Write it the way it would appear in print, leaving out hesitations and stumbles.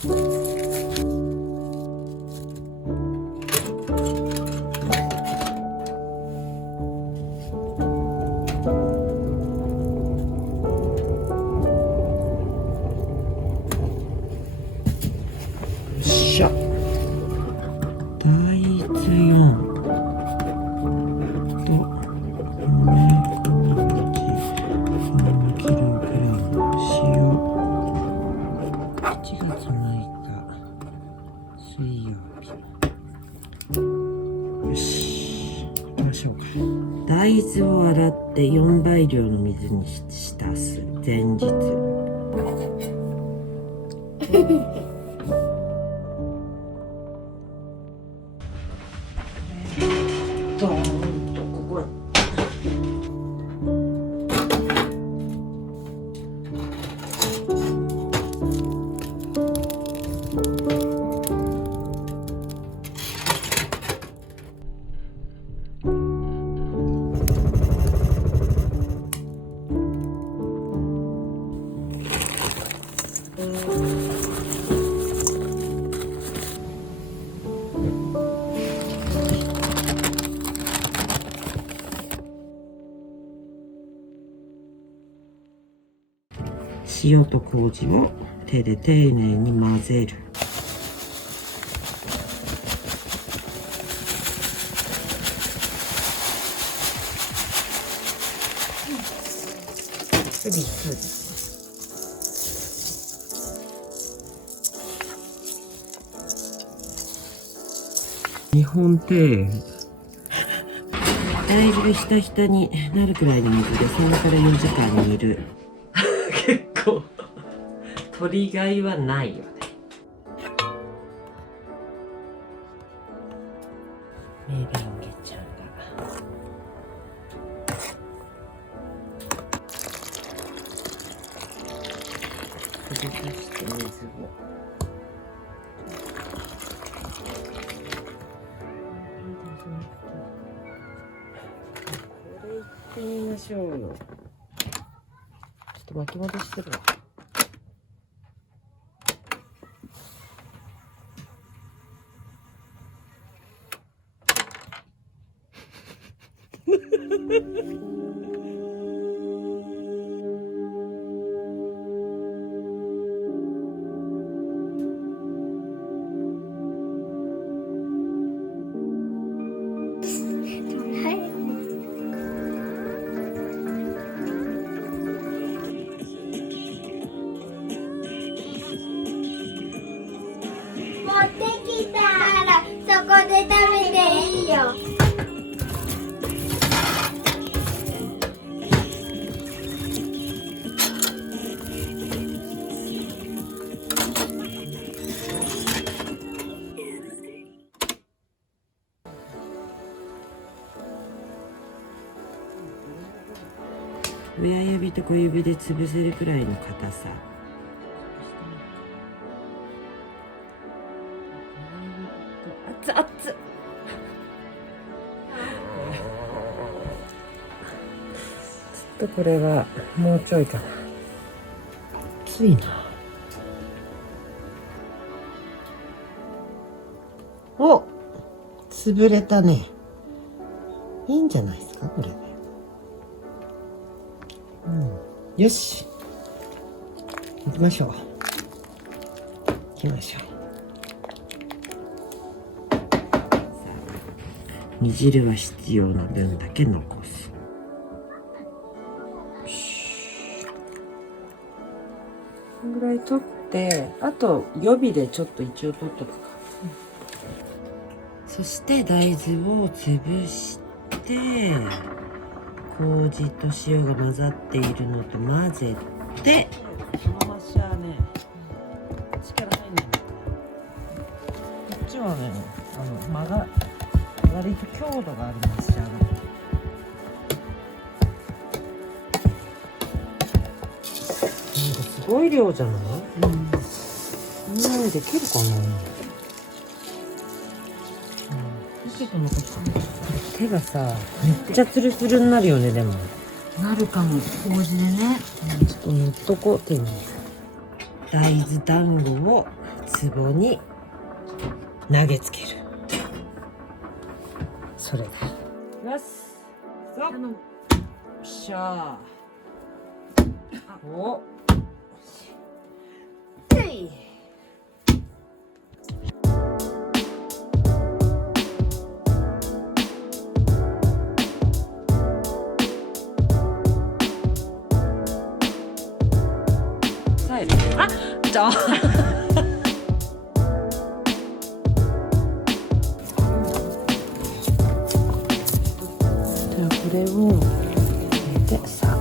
しゃ、大豆4と米麹3キログラム、塩7月6日水曜日。よし、行きましょうか。大豆を洗って4倍量の水に浸す。前日ドーンとここに塩と麹を手で丁寧に混ぜる。ふりふり。日本庭園。大豆がひたひたになるくらいの水で3から4時間煮る。結構鳥がいはないよね。メレンゲちゃんが取り出して水をこれいってみましょうよ。ちょっと巻き戻してるわ。持ってきたらそこで食べていいよ。親指と小指で潰せるくらいの硬さ。熱々。ちょっとこれはもうちょいかな。熱いな。お、潰れたね。いいんじゃないですかこれで。よし、行きましょう。行きましょう。煮汁は必要な分だけ残す。このぐらい取って、あと予備でちょっと一応取っとくか。そして大豆を潰して、麹と塩が混ざっているのと混ぜて、このマッシャーね、力入んない。こっちはね、割と強度があるマッシャーだ。すごい量じゃない？みんなにできるかな？手がさ、めっちゃツルツルになるよね、でも。なるかも、麹でね。ちょっと塗っとこう、手に。大豆団子を壺に投げつける。それだ。よし、よっしゃー。おはい。あ、じゃあこれを入れて、さあ